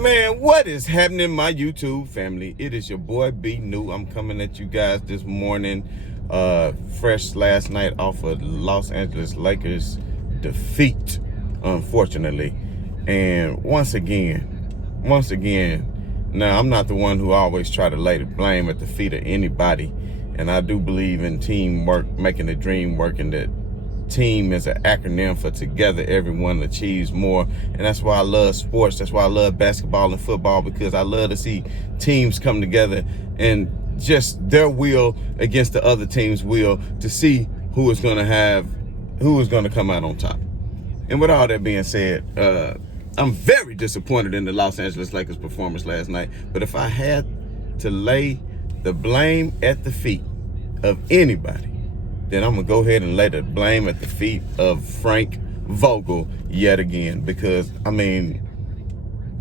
Man, what is happening, my YouTube family? It is your boy B New. I'm coming at you guys this morning, fresh last night off of Los Angeles Lakers defeat, unfortunately. And once again, now I'm not the one who always try to lay the blame at the feet of anybody. And I do believe in teamwork, making the dream work, and that team is an acronym for together everyone achieves more. And that's why I love sports. That's why I love basketball and football, because I love to see teams come together and just their will against the other team's will to see who is going to come out on top. And with all that being said, I'm very disappointed in the Los Angeles Lakers performance last night. But if I had to lay the blame at the feet of anybody, then I'm going to go ahead and lay the blame at the feet of Frank Vogel yet again, because, I mean,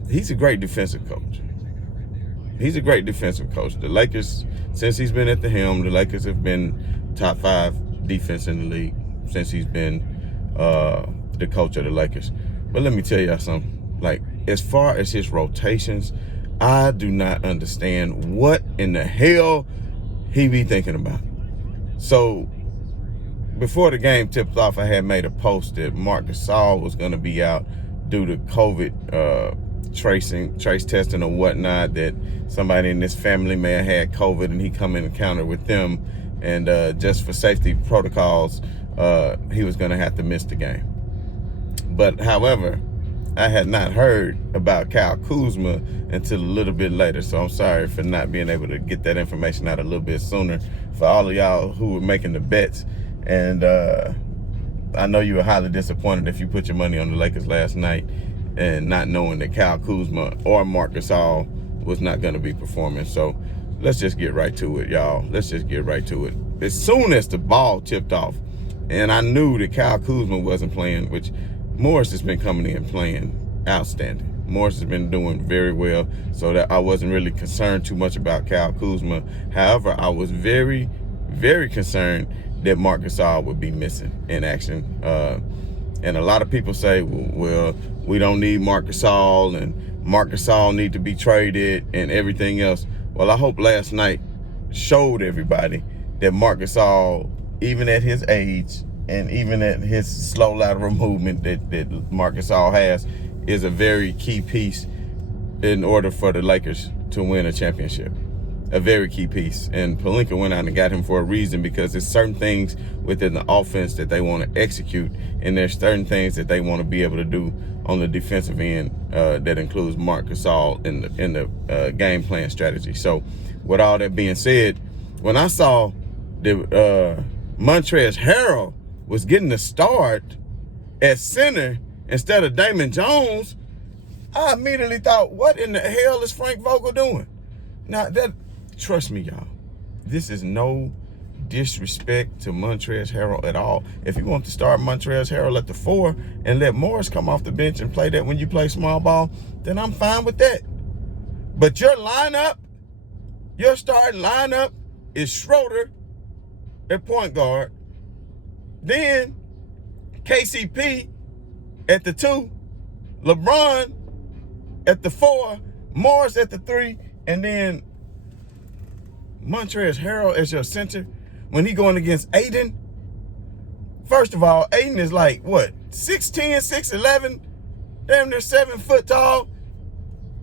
he's a great defensive coach. He's a great defensive coach. The Lakers, since he's been at the helm, the Lakers have been top 5 defense in the league since he's been the coach of the Lakers. But let me tell y'all something. Like, as far as his rotations, I do not understand what in the hell he be thinking about. So, before the game tipped off, I had made a post that Marc Gasol was going to be out due to COVID trace testing or whatnot, that somebody in this family may have had COVID and he come in encounter with them, and just for safety protocols, he was going to have to miss the game. But however, I had not heard about Kyle Kuzma until a little bit later, so I'm sorry for not being able to get that information out a little bit sooner. For all of y'all who were making the bets, and I know you were highly disappointed if you put your money on the Lakers last night and not knowing that Kyle Kuzma or Marc Gasol was not going to be performing. So let's just get right to it, y'all. Let's just get right to it. As soon as the ball tipped off, and I knew that Kyle Kuzma wasn't playing, which Morris has been coming in playing outstanding. Morris has been doing very well, so that I wasn't really concerned too much about Kyle Kuzma. However, I was very, very concerned that Marc Gasol would be missing in action. And a lot of people say, well, we don't need Marc Gasol, and Marc Gasol need to be traded and everything else. Well, I hope last night showed everybody that Marc Gasol, even at his age and even at his slow lateral movement that Marc Gasol has, is a very key piece in order for the Lakers to win a championship. A very key piece. And Pelinka went out and got him for a reason, because there's certain things within the offense that they want to execute, and there's certain things that they want to be able to do on the defensive end that includes Marc Gasol in the game plan strategy. So with all that being said, when I saw the Montrezl Harrell was getting the start at center instead of Damon Jones, I immediately thought, what in the hell is Frank Vogel doing? Now, trust me, y'all, this is no disrespect to Montrezl Harrell at all. If you want to start Montrezl Harrell at the 4 and let Morris come off the bench and play that when you play small ball, then I'm fine with that. But your starting lineup is Schroeder at point guard, then KCP at the 2, LeBron at the 4, Morris at the 3, and then Montrezl Harrell as your center when he going against Aiden. First of all, Aiden is like, what, 6'10", 6'11", damn near 7 foot tall.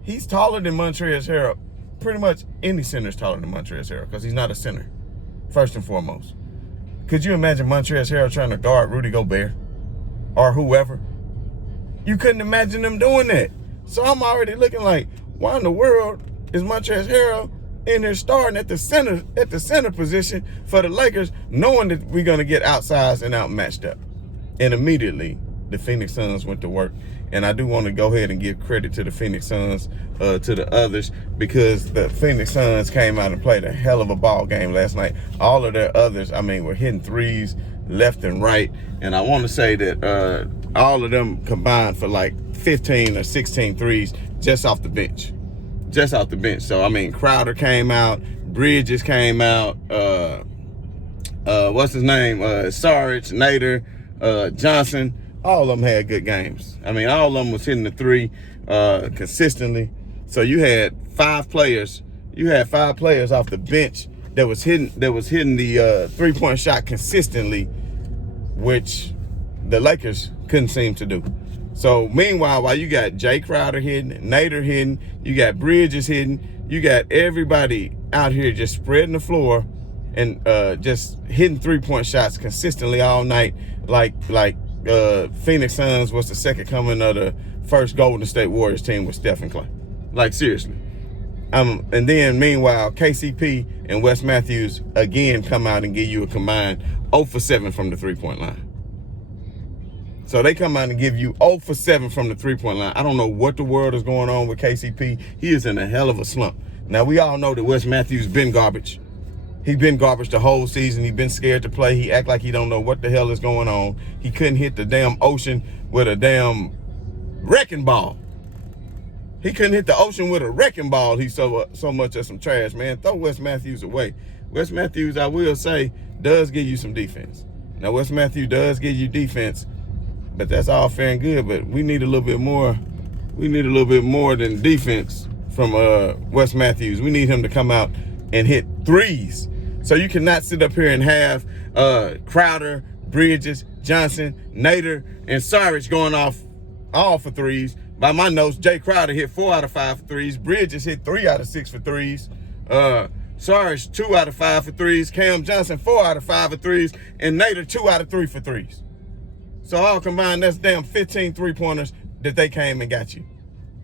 He's taller than Montrezl Harrell. Pretty much any center is taller than Montrezl Harrell, because he's not a center, first and foremost. Could you imagine Montrezl Harrell trying to guard Rudy Gobert or whoever? You couldn't imagine them doing that. So I'm already looking like, why in the world is Montrezl Harrell in there starting at the center position for the Lakers, knowing that we're going to get outsized and outmatched up? And immediately, the Phoenix Suns went to work. And I do want to go ahead and give credit to the Phoenix Suns, to the others, because the Phoenix Suns came out and played a hell of a ball game last night. All of their others, I mean, were hitting threes left and right. And I want to say that all of them combined for like 15 or 16 threes just off the bench. Just off the bench. So, I mean, Crowder came out, Bridges came out, what's his name? Saric, Nader, Johnson. All of them had good games. I mean, all of them was hitting the 3 consistently. So you had five players. You had five players off the bench that was hitting the 3-point shot consistently, which the Lakers couldn't seem to do. So meanwhile, while you got Jay Crowder hitting, Nader hitting, you got Bridges hitting, you got everybody out here just spreading the floor and just hitting 3-point shots consistently all night, like Phoenix Suns was the second coming of the first Golden State Warriors team with Steph and Clay. Like, seriously. And then meanwhile, KCP and Wes Matthews again come out and give you a combined 0 for 7 from the 3-point line. So they come out and give you 0 for 7 from the 3-point line. I don't know what the world is going on with KCP. He is in a hell of a slump. Now, we all know that Wes Matthews been garbage. He's been garbage the whole season. He's been scared to play. He act like he don't know what the hell is going on. He couldn't hit the damn ocean with a damn wrecking ball. He couldn't hit the ocean with a wrecking ball. He's so much of some trash, man. Throw Wes Matthews away. Wes Matthews, I will say, does give you some defense. Now, Wes Matthews does give you defense, but that's all fair and good. But we need a little bit more. We need a little bit more than defense from Wes Matthews. We need him to come out and hit threes. So you cannot sit up here and have Crowder, Bridges, Johnson, Nader, and Saric going off all for threes. By my notes, Jay Crowder hit 4 out of 5 for threes. Bridges hit 3 out of 6 for threes. Saric 2 out of 5 for threes. Cam Johnson 4 out of 5 for threes. And Nader 2 out of 3 for threes. So all combined, that's damn 15 3-pointers that they came and got you.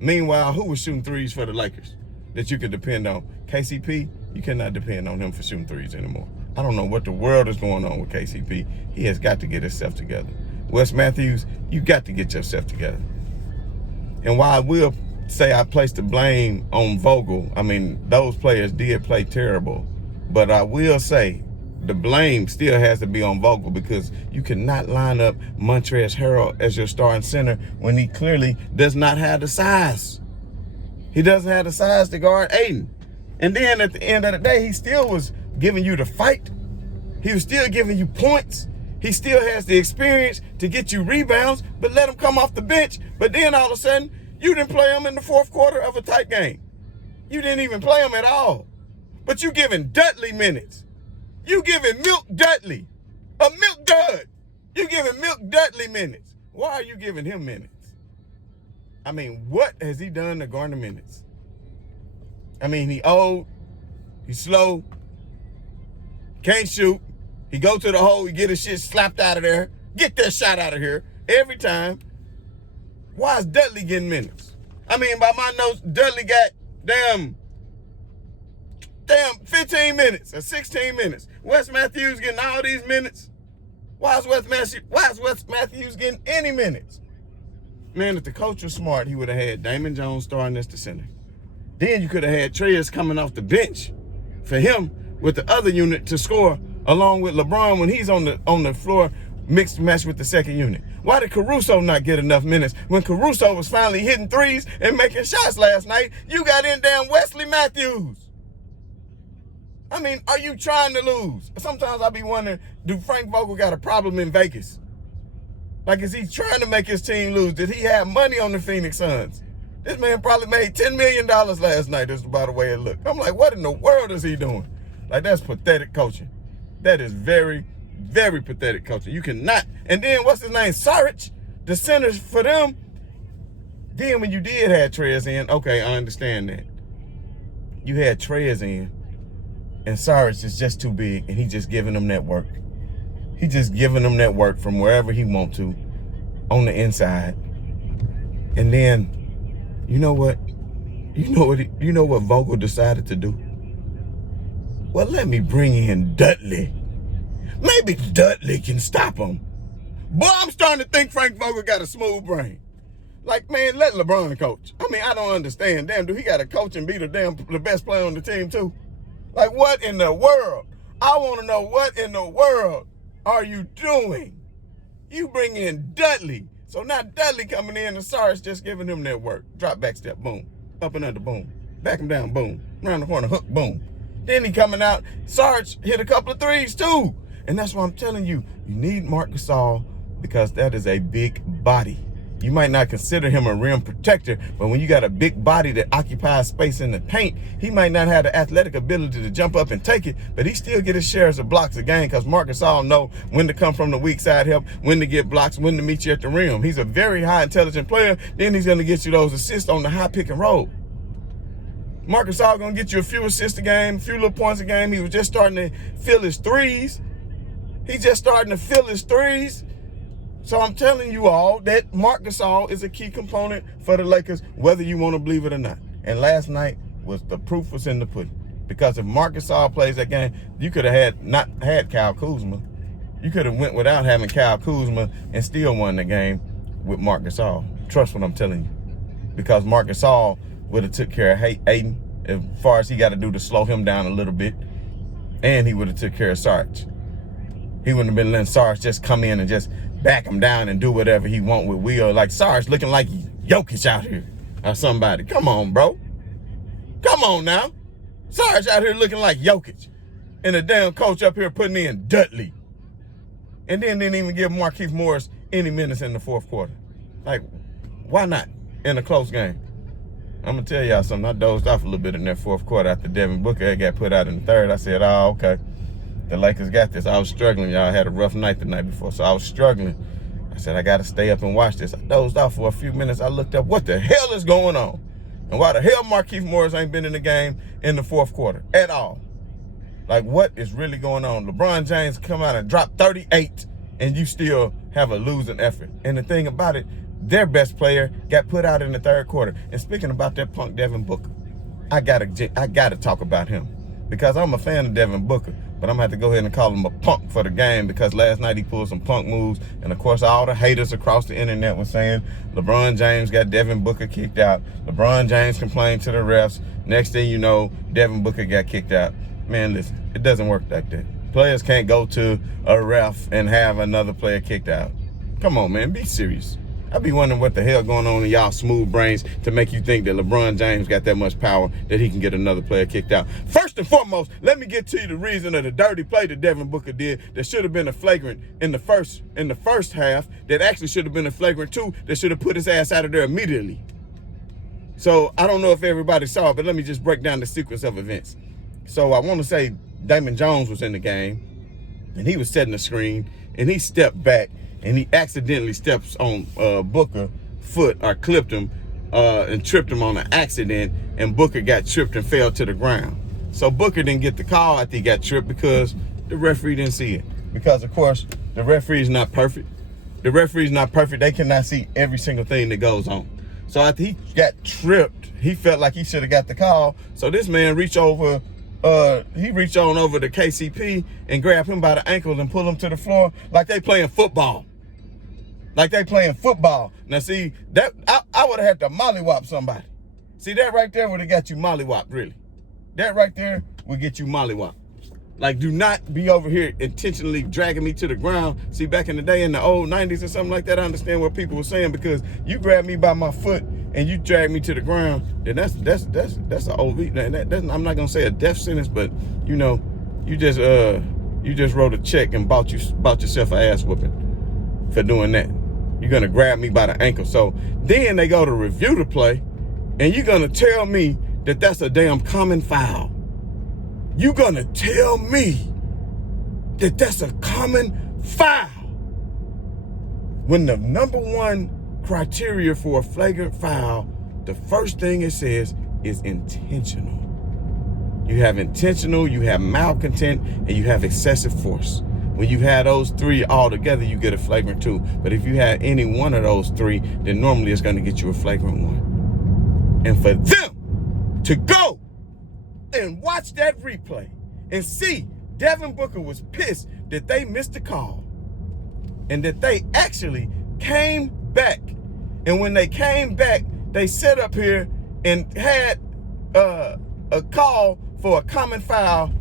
Meanwhile, who was shooting threes for the Lakers that you could depend on? KCP, you cannot depend on him for shooting threes anymore. I don't know what the world is going on with KCP. He has got to get himself together. Wes Matthews, you got to get yourself together. And while I will say I place the blame on Vogel, I mean, those players did play terrible. But I will say the blame still has to be on Vogel, because you cannot line up Montrezl Harrell as your starting center when he clearly does not have the size. He doesn't have the size to guard Aiden. And then at the end of the day, he still was giving you the fight. He was still giving you points. He still has the experience to get you rebounds, but let him come off the bench. But then all of a sudden, you didn't play him in the fourth quarter of a tight game. You didn't even play him at all. But you giving Dudley minutes. You giving Milk Dudley, a Milk Dud. You giving Milk Dudley minutes. Why are you giving him minutes? I mean, what has he done to garner minutes? I mean, he old, he's slow, can't shoot. He go to the hole, he get his shit slapped out of there. Get that shot out of here every time. Why is Dudley getting minutes? I mean, by my notes, Dudley got damn 15 minutes or 16 minutes. Wes Matthews getting all these minutes. Why is Wes Matthews getting any minutes? Man, if the coach was smart, he would have had Damon Jones starting as the center. Then you could have had Treyas coming off the bench for him with the other unit to score, along with LeBron when he's on the floor, mixed match with the second unit. Why did Caruso not get enough minutes? When Caruso was finally hitting threes and making shots last night, you got in damn Wesley Matthews. I mean, are you trying to lose? Sometimes I be wondering, do Frank Vogel got a problem in Vegas? Like, is he trying to make his team lose? Did he have money on the Phoenix Suns? This man probably made $10 million last night, just by the way it looked. I'm like, what in the world is he doing? Like, that's pathetic coaching. That is very, very pathetic coaching. You cannot. And then, what's his name? Saric, the centers for them. Then when you did have Treyas in, okay, I understand that. You had Treyas in, and Saric is just too big, and he just giving them that work. He just giving them that work from wherever he want to on the inside. And then, you know what? You know what Vogel decided to do? Well, let me bring in Dudley. Maybe Dudley can stop him. Boy, I'm starting to think Frank Vogel got a smooth brain. Like, man, let LeBron coach. I mean, I don't understand. Damn, do he got to coach and be the best player on the team too? Like, what in the world? I want to know, what in the world are you doing? You bring in Dudley. So now Dudley coming in and Saric just giving him that work. Drop, back step, boom. Up and under, boom. Back him down, boom. Around the corner, hook, boom. Then he coming out. Saric hit a couple of threes too. And that's why I'm telling you, you need Marc Gasol, because that is a big body. You might not consider him a rim protector, but when you got a big body that occupies space in the paint, he might not have the athletic ability to jump up and take it, but he still get his shares of blocks a game because Marc Gasol know when to come from the weak side help, when to get blocks, when to meet you at the rim. He's a very high intelligent player. Then he's going to get you those assists on the high pick and roll. Marc Gasol going to get you a few assists a game, a few little points a game. He was just starting to feel his threes. He's just starting to feel his threes. So I'm telling you all that Marc Gasol is a key component for the Lakers, whether you want to believe it or not. And last night the proof was in the pudding. Because if Marc Gasol plays that game, you could have not had Kyle Kuzma. You could have went without having Kyle Kuzma and still won the game with Marc Gasol. Trust what I'm telling you. Because Marc Gasol would have took care of Aiden as far as he got to do to slow him down a little bit. And he would have took care of Sarge. He wouldn't have been letting Sarge just come in and just back him down and do whatever he want with Will. Like Sarge looking like Jokic out here or somebody. Come on, bro. Come on now. Sarge out here looking like Jokic. And the damn coach up here putting in Dudley. And then didn't even give Markieff Morris any minutes in the fourth quarter. Like, why not in a close game? I'm going to tell y'all something. I dozed off a little bit in that fourth quarter after Devin Booker got put out in the third. I said, oh, okay. The Lakers got this. I was struggling, y'all. I had a rough night the night before, so I was struggling. I said, I got to stay up and watch this. I dozed off for a few minutes. I looked up, what the hell is going on? And why the hell Markieff Morris ain't been in the game in the fourth quarter at all? Like, what is really going on? LeBron James come out and drop 38, and you still have a losing effort. And the thing about it, their best player got put out in the third quarter. And speaking about that punk Devin Booker, I gotta talk about him. Because I'm a fan of Devin Booker, but I'm going to have to go ahead and call him a punk for the game because last night he pulled some punk moves. And, of course, all the haters across the internet were saying LeBron James got Devin Booker kicked out. LeBron James complained to the refs. Next thing you know, Devin Booker got kicked out. Man, listen, it doesn't work like that. Players can't go to a ref and have another player kicked out. Come on, man, be serious. I be wondering what the hell going on in y'all smooth brains to make you think that LeBron James got that much power that he can get another player kicked out. First and foremost, let me get to you the reason of the dirty play that Devin Booker did that should have been a flagrant in the first half that actually should have been a flagrant too that should have put his ass out of there immediately. So I don't know if everybody saw it, but let me just break down the sequence of events. So I want to say Damon Jones was in the game and he was setting the screen and he stepped back and he accidentally steps on Booker's foot or clipped him and tripped him on an accident, and Booker got tripped and fell to the ground. So Booker didn't get the call after he got tripped because the referee didn't see it. Because, of course, the referee is not perfect. The referee is not perfect. They cannot see every single thing that goes on. So after he got tripped, he felt like he should have got the call. So this man reached over he reached on over to KCP and grabbed him by the ankles and pulled him to the floor like they playing football. Like they playing football. Now see, that I would have had to mollywop somebody. See, that right there would have got you mollywopped, really. That right there would get you mollywopped. Like, do not be over here intentionally dragging me to the ground. See, back in the day in the old 90s or something like that, I understand what people were saying, because you grabbed me by my foot and you drag me to the ground, then that's an OV. I'm not gonna say a death sentence, but you know, you just wrote a check and bought yourself an ass whooping for doing that. You're gonna grab me by the ankle. So then they go to review the play, and you're gonna tell me that that's a damn common foul. You're gonna tell me that that's a common foul when the number one criteria for a flagrant foul, the first thing it says is intentional. You have intentional, you have malcontent, and you have excessive force. When you have those three all together, you get a flagrant 2. But if you have any one of those three, then normally it's going to get you a flagrant 1. And for them to go and watch that replay and see Devin Booker was pissed that they missed the call and that they actually came back. And when they came back, they sat up here and had a call for a common foul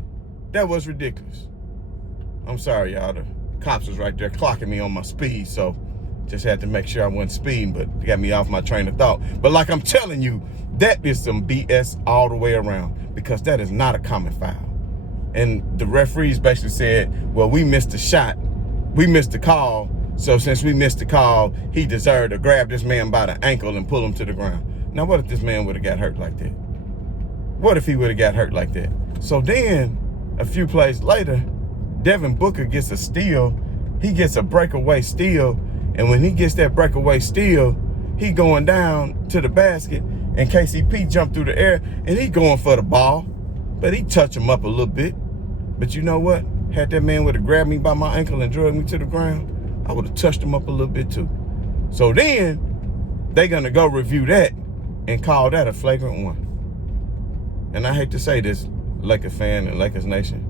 that was ridiculous. I'm sorry, y'all. The cops was right there clocking me on my speed, so just had to make sure I wasn't speeding, but it got me off my train of thought. But like I'm telling you, that is some BS all the way around, because that is not a common foul. And the referees basically said, well, we missed the shot. We missed the call, So since we missed the call, he deserved to grab this man by the ankle and pull him to the ground. Now, what if this man would have got hurt like that? What if he would have got hurt like that? So then, a few plays later, Devin Booker gets a steal. He gets a breakaway steal. And when he gets that breakaway steal, he going down to the basket. And KCP jumped through the air, and he going for the ball. But he touched him up a little bit. But you know what? Had that man would have grabbed me by my ankle and dragged me to the ground, I would have touched him up a little bit too. So then, they're going to go review that and call that a flagrant one. And I hate to say this, Lakers fan and Lakers Nation,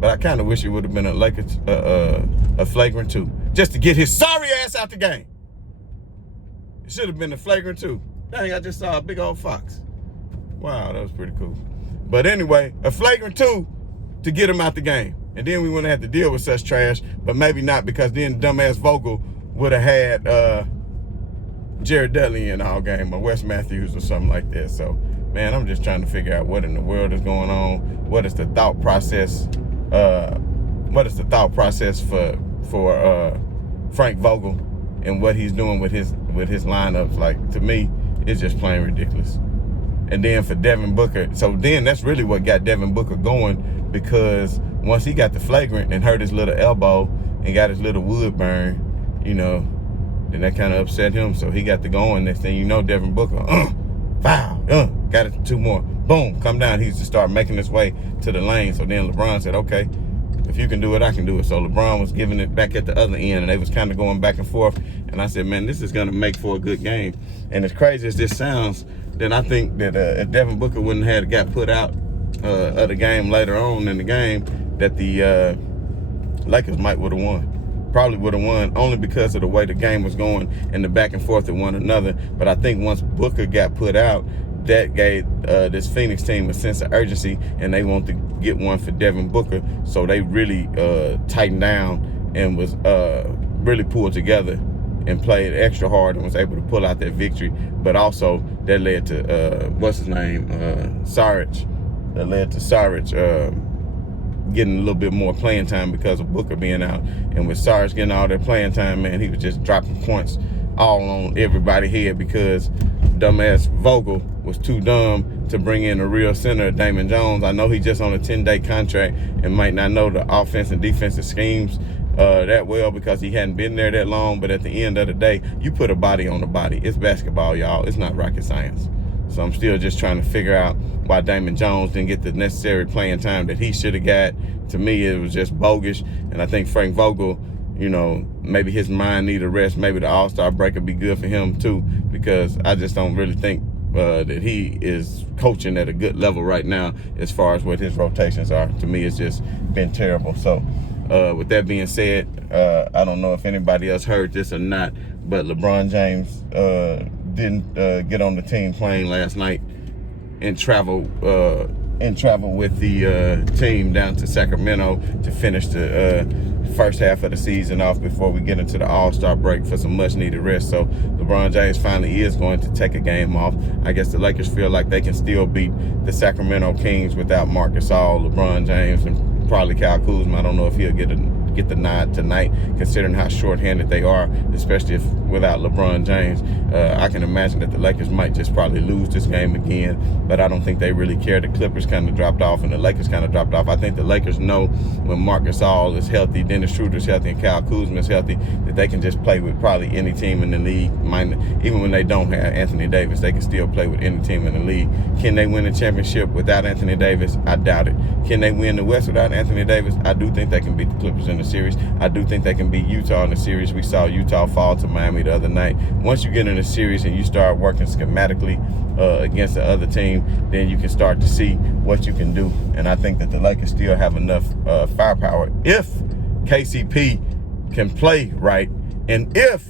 but I kind of wish it would have been a flagrant 2, just to get his sorry ass out the game. It should have been a flagrant 2. Dang, I just saw a big old fox. Wow, that was pretty cool. But anyway, a flagrant 2 to get him out the game. And then we wouldn't have to deal with such trash, but maybe not, because then dumbass Vogel would have had Jared Dudley in our game, or Wes Matthews or something like that. So, man, I'm just trying to figure out what in the world is going on. What is the thought process? What is the thought process for Frank Vogel and what he's doing with his lineups? Like, to me, it's just plain ridiculous. And then for Devin Booker, so then that's really what got Devin Booker going, because once he got the flagrant and hurt his little elbow and got his little wood burn, you know, then that kind of upset him. So he got to going. Next thing you know, Devin Booker, foul, got it 2 more. Boom, come down. He used to start making his way to the lane. So then LeBron said, okay, if you can do it, I can do it. So LeBron was giving it back at the other end, and they was kind of going back and forth. And I said, man, this is going to make for a good game. And as crazy as this sounds, then I think that if Devin Booker wouldn't have got put out of the game later on in the game, that the Lakers might would have won. Probably would have won, only because of the way the game was going and the back and forth of one another. But I think once Booker got put out, that gave this Phoenix team a sense of urgency, and they wanted to get one for Devin Booker. So they really tightened down and was really pulled together and played extra hard and was able to pull out that victory. But also that led to what's his name, Saric. That led to Saric getting a little bit more playing time because of Booker being out. And with Saric getting all that playing time, man, he was just dropping points all on everybody's head, because dumbass Vogel was too dumb to bring in a real center, Damon Jones. I know he's just on a 10-day contract and might not know the offense and defensive schemes that well, because he hadn't been there that long. But at the end of the day, you put a body on a body. It's basketball, y'all. It's not rocket science. So I'm still just trying to figure out why Damon Jones didn't get the necessary playing time that he should have got. To me, it was just bogus. And I think Frank Vogel, you know, maybe his mind need a rest. Maybe the All-Star break would be good for him too, because I just don't really think that he is coaching at a good level right now as far as what his rotations are. To me, it's just been terrible. So with that being said, I don't know if anybody else heard this or not, but LeBron James didn't get on the team plane last night and travel with the team down to Sacramento to finish the first half of the season off before we get into the All-Star break for some much-needed rest. So LeBron James finally is going to take a game off. I guess the Lakers feel like they can still beat the Sacramento Kings without Marc Gasol, LeBron James, and probably Kyle Kuzma. I don't know if he'll get the nod tonight, considering how short-handed they are, especially if without LeBron James. I can imagine that the Lakers might just probably lose this game again, but I don't think they really care. The Clippers kind of dropped off and the Lakers kind of dropped off. I think the Lakers know when Marc Gasol is healthy, Dennis Schroeder's healthy, and Kyle Kuzma is healthy, that they can just play with probably any team in the league. Even when they don't have Anthony Davis, they can still play with any team in the league. Can they win a championship without Anthony Davis? I doubt it. Can they win the West without Anthony Davis? I do think they can beat the Clippers in the series. I do think they can beat Utah in the series. We saw Utah fall to Miami the other night. Once you get in a series and you start working schematically against the other team, then you can start to see what you can do. And I think that the Lakers still have enough firepower if KCP can play right, and if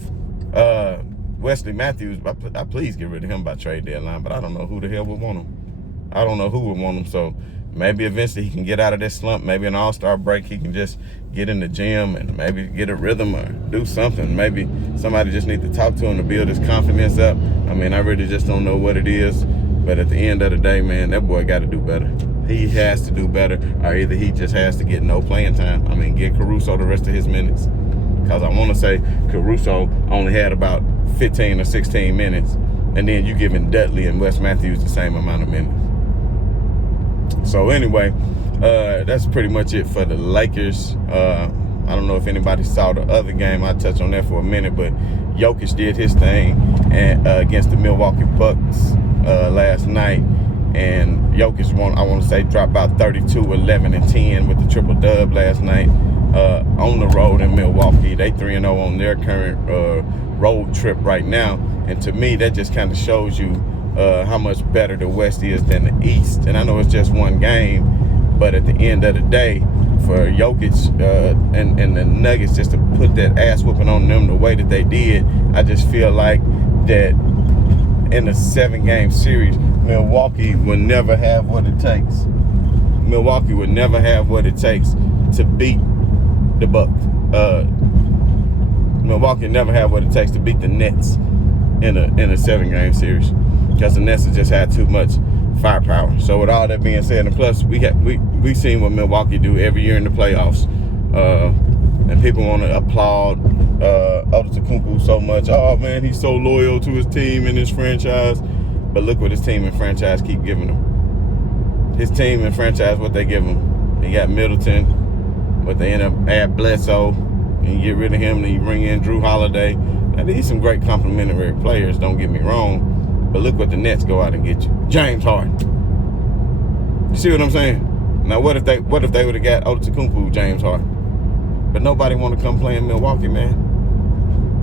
Wesley Matthews, I please get rid of him by trade deadline, but I don't know who the hell would want him. I don't know who would want him. So maybe eventually he can get out of this slump. Maybe an All-Star break, he can just get in the gym and maybe get a rhythm or do something. Maybe somebody just need to talk to him to build his confidence up. I mean, I really just don't know what it is. But at the end of the day, man, that boy got to do better. He has to do better, or either he just has to get no playing time. I mean, get Caruso the rest of his minutes. because I want to say Caruso only had about 15 or 16 minutes, and then you giving Dudley and Wes Matthews the same amount of minutes. So anyway, that's pretty much it for the Lakers. I don't know if anybody saw the other game. I'll touch on that for a minute, but Jokic did his thing against the Milwaukee Bucks last night. And Jokic, I want to say, dropped about 32, 11, and 10 with the triple dub last night on the road in Milwaukee. They 3-0 on their current road trip right now. And to me, that just kind of shows you how much better the West is than the East. And I know it's just one game, but at the end of the day, for Jokic and the Nuggets just to put that ass whooping on them the way that they did, I just feel like that in a 7-game series, Milwaukee would never have what it takes. Milwaukee would never have what it takes to beat the Bucks. Milwaukee never have what it takes to beat the Nets in a 7-game series, because the Nets have just had too much firepower. So with all that being said, and plus we seen what Milwaukee do every year in the playoffs, and people want to applaud Antetokounmpo so much. Oh man, he's so loyal to his team and his franchise. But look what his team and franchise keep giving him. His team and franchise, what they give him. They got Middleton, but they end up add Bledsoe, and you get rid of him, and you bring in Drew Holiday. Now these some great complimentary players, don't get me wrong. But look what the Nets go out and get you. James Harden. You see what I'm saying? Now what if they would have got Antetokounmpo, James Harden? But nobody want to come play in Milwaukee, man.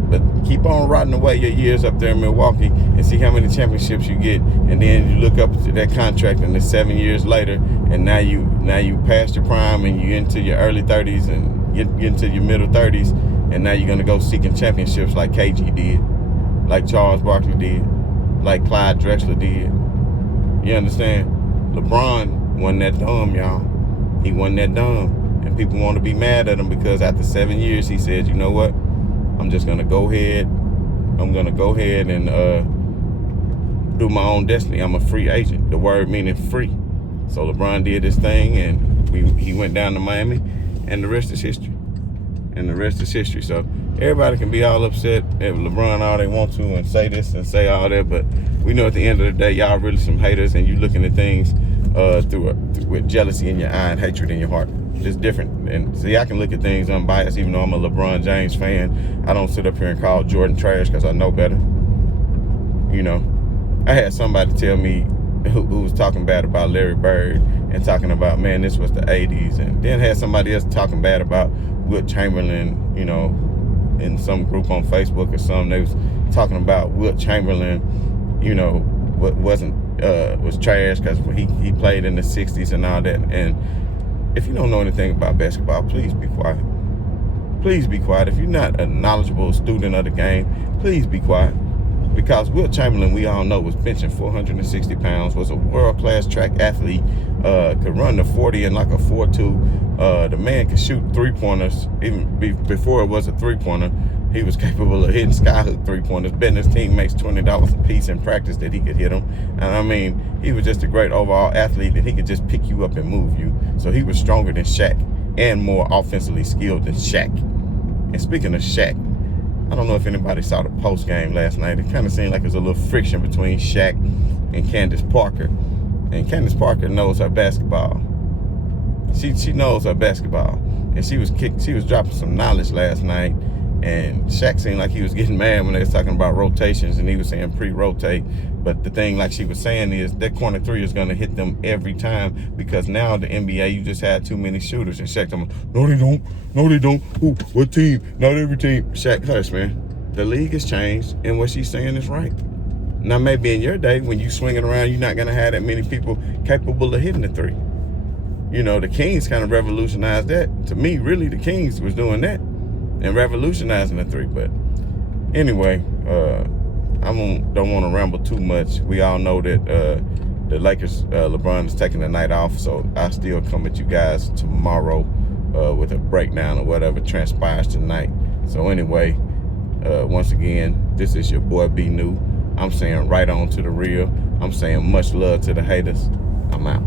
But keep on rotting away your years up there in Milwaukee and see how many championships you get. And then you look up to that contract, and it's 7 years later, and now you past your prime, and you into your early 30s and get into your middle 30s, and now you're gonna go seeking championships like KG did, like Charles Barkley did, like Clyde Drexler did. You understand? LeBron wasn't that dumb, y'all. He wasn't that dumb. And people want to be mad at him because after 7 years, he said, you know what? I'm just going to go ahead. I'm going to go ahead and do my own destiny. I'm a free agent. The word meaning free. So LeBron did his thing, and he went down to Miami, and the rest is history. And the rest is history. So everybody can be all upset at LeBron all they want to and say this and say all that, but we know at the end of the day, y'all really some haters, and you looking at things with jealousy in your eye and hatred in your heart. It's different. And see, I can look at things unbiased, even though I'm a LeBron James fan. I don't sit up here and call Jordan trash because I know better. You know, I had somebody tell me who was talking bad about Larry Bird and talking about, man, this was the 80s. And then had somebody else talking bad about Wilt Chamberlain, you know, in some group on Facebook or something. They was talking about Wilt Chamberlain, you know, was trash because he played in the 60s and all that. And if you don't know anything about basketball, please be quiet. Please be quiet. If you're not a knowledgeable student of the game, please be quiet. Because Wilt Chamberlain, we all know, was benching 460 pounds, was a world-class track athlete, could run the 40 in like a 4.2. The man could shoot three-pointers. Even before it was a three-pointer, he was capable of hitting skyhook three-pointers, betting his teammates $20 a piece in practice that he could hit them. And I mean, he was just a great overall athlete, and he could just pick you up and move you. So he was stronger than Shaq and more offensively skilled than Shaq. And speaking of Shaq, I don't know if anybody saw the post game last night. It kind of seemed like there was a little friction between Shaq and Candace Parker. And Candace Parker knows her basketball. She knows her basketball. And she was dropping some knowledge last night. And Shaq seemed like he was getting mad when they was talking about rotations, and he was saying pre-rotate. But the thing, like she was saying, is that corner three is going to hit them every time, because now the NBA, you just had too many shooters. And Shaq told them, no, they don't. No, they don't. Ooh, what team? Not every team. Shaq, hush, man. The league has changed, and what she's saying is right. Now, maybe in your day, when you swing it around, you're not going to have that many people capable of hitting the three. You know, the Kings kind of revolutionized that. To me, really, the Kings was doing that and revolutionizing the three. But anyway, I don't want to ramble too much. We all know that the Lakers, LeBron is taking the night off, so I'll still come at you guys tomorrow with a breakdown of whatever transpires tonight. So anyway, once again, this is your boy B New. I'm saying right on to the real. I'm saying much love to the haters. I'm out.